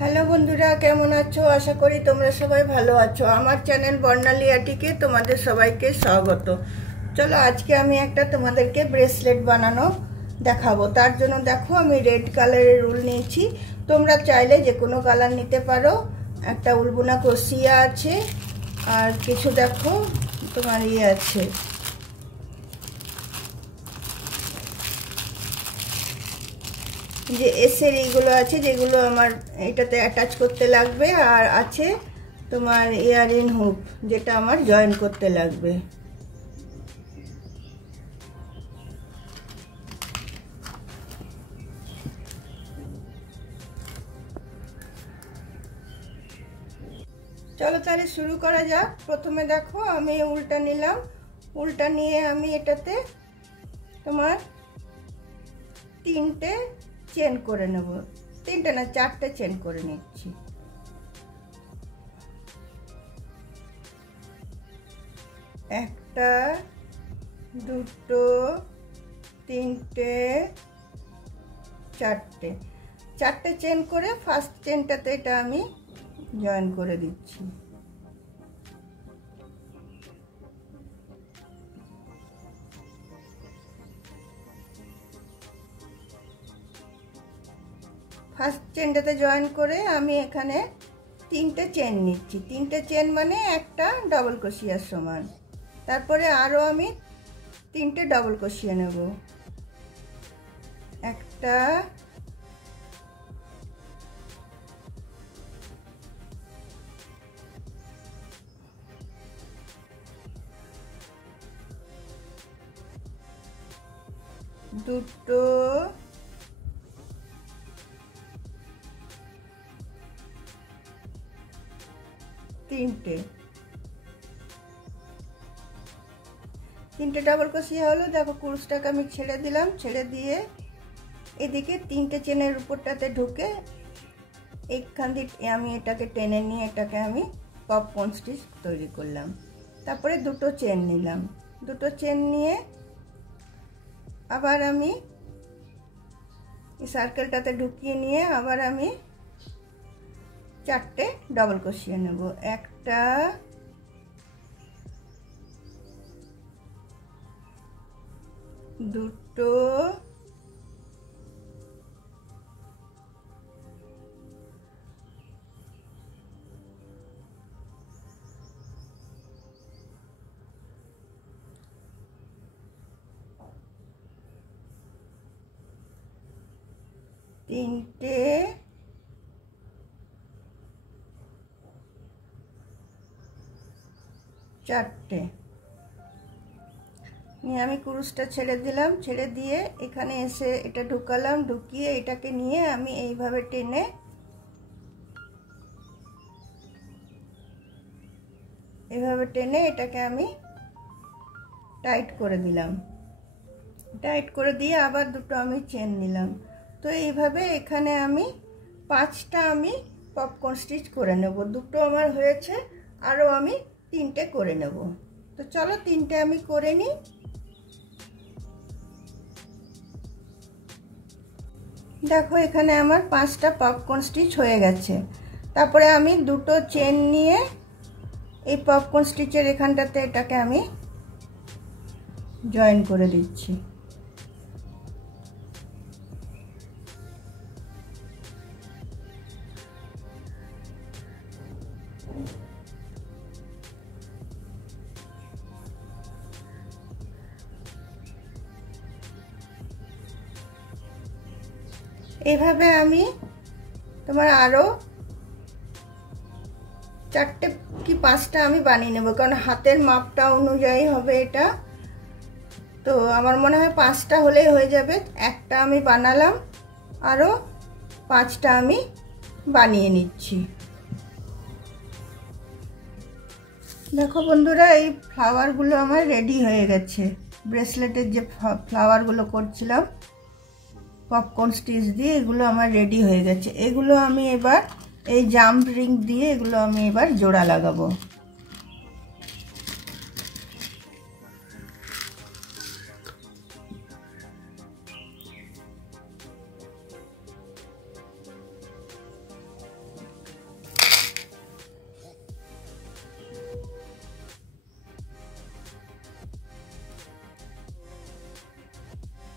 Hello বন্ধুরা, কেমন আছো? আশা করি তোমরা সবাই ভালো আছো। আমার চ্যানেল বর্ণালী আর্টিকে তোমাদের সবাইকে স্বাগত। চলো আজকে আমি একটা তোমাদেরকে ব্রেসলেট বানানো দেখাবো। তার জন্য দেখো আমি রেড কালারের উল নিয়েছি, তোমরা চাইলে যে কোনো কালার নিতে পারো। একটা উলবোনা ক্রোশিয়া আছে, আর কিছু দেখো তোমার আছে যে এসের এইগুলো আছে, যেগুলো আমার এটাতে অ্যাটাচ করতে লাগবে, আর আছে তোমার ইয়ারিং হুক, যেটা আমার জয়েন করতে লাগবে। চলো তাহলে শুরু করা যাক। প্রথমে দেখো আমি উলটা নিলাম, উলটা নিয়ে আমি এটাতে তোমার তিনটে চেন করে নেব, তিনটে না চারটে চেন করে নিচ্ছি। একটা, দুটো, তিনটে, চারটে, চারটে চেন করে ফার্স্ট চেনটাতে এটা আমি জয়েন করে দিচ্ছি। ফার্স্ট চেনটাতে জয়েন করে আমি এখানে তিনটে চেন নিচ্ছি। তিনটে চেন মানে একটা ডবল ক্রোশিয়ার সমান। তারপরে আরও আমি তিনটে ডবল ক্রোশিয়া নেব। একটা, দুটো, তিনটে, তিনটে ডাবল ক্রোশিয়া হলো। দেখো কুরুশটাকে আমি ছেড়ে দিলাম, ছেড়ে দিয়ে এদিকে তিনটে চেনের উপরটাতে ঢুকে এইখান দিয়ে আমি এটাকে টেনে নিয়ে এটাকে আমি পপকর্ন স্টিচ তৈরি করলাম। তারপরে দুটো চেন নিলাম, দুটো চেন নিয়ে আবার আমি এই সার্কেলটাতে ঢুকিয়ে নিয়ে আবার আমি চারটে ডবল ক্রোশিয়া নেব। একটা, দুটো, তিনটে, চারটে নিয়ে আমি কুরুশটা ছেড়ে দিলাম, ছেড়ে দিয়ে এখানে এসে এটা ঢুকালাম, ঢুকিয়ে এটাকে নিয়ে আমি এইভাবে টেনে এইভাবে টেনে এটাকে আমি টাইট করে দিলাম। টাইট করে দিয়ে আবার দুটো আমি চেন নিলাম। তো এইভাবে এখানে আমি পাঁচটা আমি পপকর্ন স্টিচ করে নেব। দুটো আমার হয়েছে, আরও আমি তিনটে করে নেব। তো চলো তিনটে আমি করে নিই। দেখো এখানে আমার পাঁচটা পপকর্ন স্টিচ হয়ে গেছে। তারপরে আমি দুটো চেন নিয়ে এই পপকর্ন স্টিচের এখানটাতে এটাকে আমি জয়েন করে দিচ্ছি। এইভাবে আমি তোমার আরও চারটে কি পাঁচটা আমি বানিয়ে নেব, কারণ হাতের মাপটা অনুযায়ী হবে এটা। তো আমার মনে হয় পাঁচটা হলেই হয়ে যাবে। একটা আমি বানালাম, আরও পাঁচটা আমি বানিয়ে নিচ্ছি। দেখো বন্ধুরা, এই ফ্লাওয়ারগুলো আমার রেডি হয়ে গেছে। ব্রেসলেটের যে ফ্লাওয়ারগুলো করছিলাম পপকর্ন স্টিচ দিয়ে, এগুলো আমার রেডি হয়ে গেছে। এগুলো আমি এবার এই জাম্প রিং দিয়ে এগুলো আমি এবার জোড়া লাগাবো।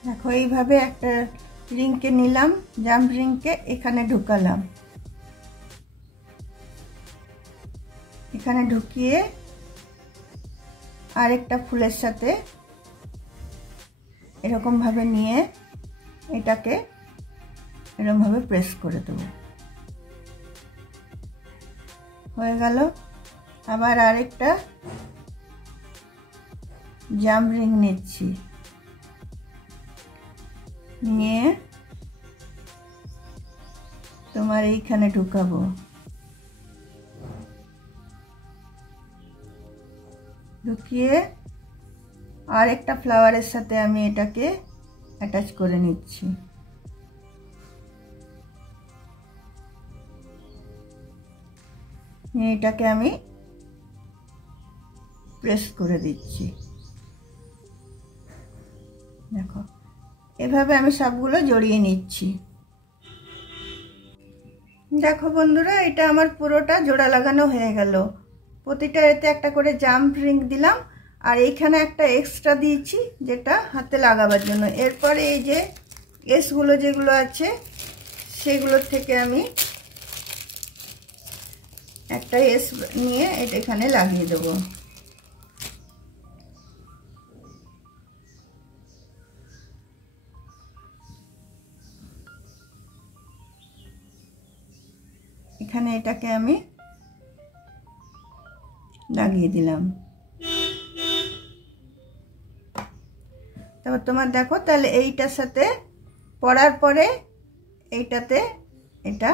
দেখো এইভাবে একটা রিংকে নিলাম, জাম্প রিংকে এখানে ঢুকালাম, এখানে ঢুকিয়ে আরেকটা ফুলের সাথে এরকম ভাবে নিয়ে এটাকে এরকম ভাবে প্রেস করে দেবো। হয়ে গেল। আবার আরেকটা জাম্প রিং নিচ্ছি, নিয়ে তোমার এইখানে ঢুকাবো, ঢুকিয়ে আরেকটা ফ্লাওয়ারের সাথে আমি এটাকে অ্যাটাচ করে নিচ্ছি। এটাকে আমি প্রেস করে দিচ্ছি। দেখো এভাবে আমি সবগুলো জড়িয়ে নিচ্ছি। দেখো বন্ধুরা, এটা আমার পুরোটা জোড়া লাগানো হয়ে গেল। প্রতিটা এতে একটা করে জাম্প রিং দিলাম, আর এইখানে একটা এক্সট্রা দিয়েছি যেটা হাতে লাগাবার জন্য। এরপরে এই যে এসগুলো যেগুলো আছে সেগুলোর থেকে আমি একটা এস নিয়ে এটা এখানে লাগিয়ে দেবো। এখানে এটাকে আমি লাগিয়ে দিলাম। তারপর তোমার দেখো তাহলে এইটার সাথে পরার পরে এইটাতে এটা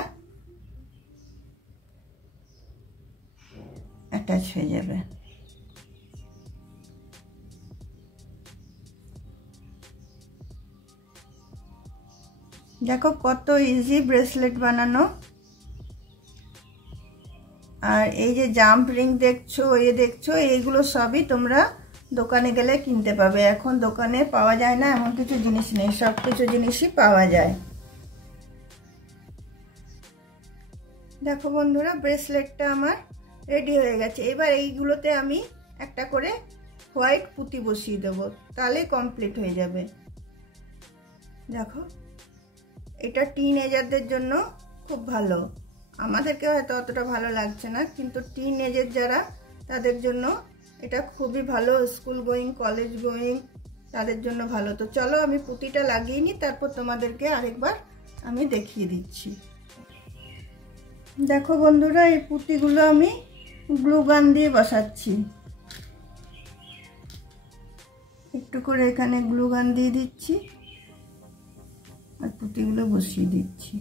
অ্যাটাচ হয়ে যাবে। দেখো কত ইজি ব্রেসলেট বানানো। আর এই যে জাম্প রিং দেখছো, দেখছো, এইগুলো সবই তোমরা দোকানে গেলে কিনতে পাবে। এখন দোকানে পাওয়া যায় না এমন কিছু জিনিস নেই, সব কিছু জিনিসই পাওয়া যায়। দেখো বন্ধুরা, ব্রেসলেটটা আমার রেডি হয়ে গেছে। এবার এইগুলোতে আমি একটা করে হোয়াইট পুঁতি বসিয়ে দেবো, তাহলে কমপ্লিট হয়ে যাবে। দেখো এটা টিনেজারদের জন্য খুব ভালো, আমাদেরকে হয়তো অতটা ভালো লাগছে না, কিন্তু টিনেজার যারা তাদের জন্য এটা খুবই ভালো। স্কুল গোয়িং, কলেজ গোয়িং তাদের জন্য ভালো। তো চলো আমি পুঁতিটা লাগিয়ে নিই, তারপর তোমাদেরকে আরেকবার আমি দেখিয়ে দিচ্ছি। দেখো বন্ধুরা, এই পুঁতিগুলো আমি গ্লু গান দিয়ে বসাচ্ছি। একটু করে এখানে গ্লু গান দিয়ে দিচ্ছি আর পুঁতিগুলো বসিয়ে দিচ্ছি।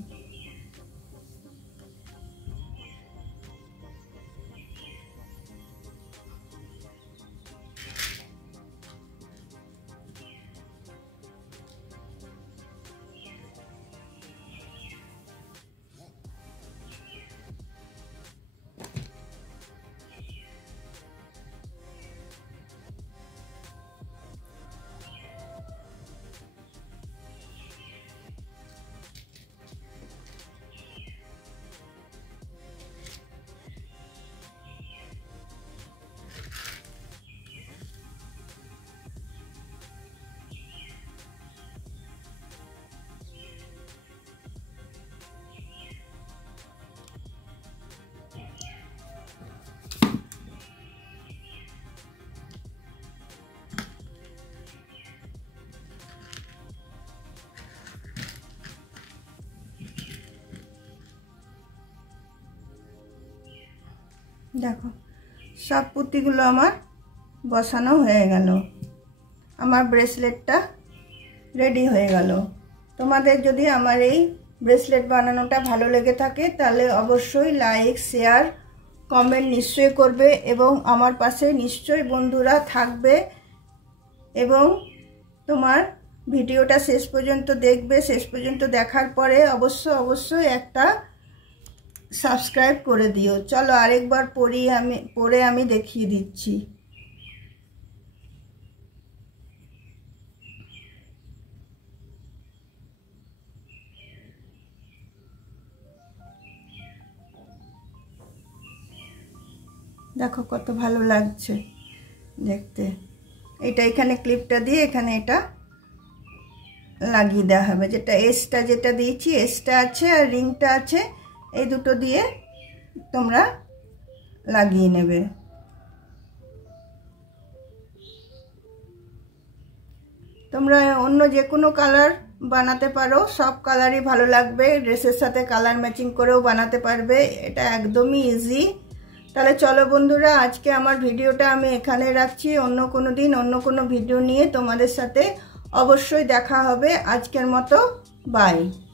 দেখো সব পুঁতিগুলো আমার বসানো হয়ে গেল, আমার ব্রেসলেটটা রেডি হয়ে গেল। তোমাদের যদি আমার এই ব্রেসলেট বানানোটা ভালো লেগে থাকে তাহলে অবশ্যই লাইক, শেয়ার, কমেন্ট নিশ্চয়ই করবে এবং আমার পাশে নিশ্চয়ই বন্ধুরা থাকবে এবং তোমার ভিডিওটা শেষ পর্যন্ত দেখবে। শেষ পর্যন্ত দেখার পরে অবশ্যই একটা সাবস্ক্রাইব করে দিও। চলো আরেকবার পরে আমি দেখিয়ে দিচ্ছি। দেখো কত ভালো লাগছে দেখতে। এটা এখানে ক্লিপটা দিয়ে এখানে এটা লাগিয়ে দেওয়া হবে। যেটা এসটা যেটা দিয়েছি, এসটা আছে আর রিংটা আছে, এই দুটো দিয়ে তোমরা লাগিয়ে নেবে। তোমরা অন্য যে কোনো কালার বানাতে পারো, সব কালারই ভালো লাগবে, ড্রেসের সাথে কালার ম্যাচিং করেও বানাতে পারবে, এটা একদমই ইজি। তাহলে চলো বন্ধুরা, আজকে আমার ভিডিওটা আমি এখানে রাখছি। অন্য কোনো দিন অন্য কোনো ভিডিও নিয়ে তোমাদের সাথে অবশ্যই দেখা হবে। আজকের মতো বাই।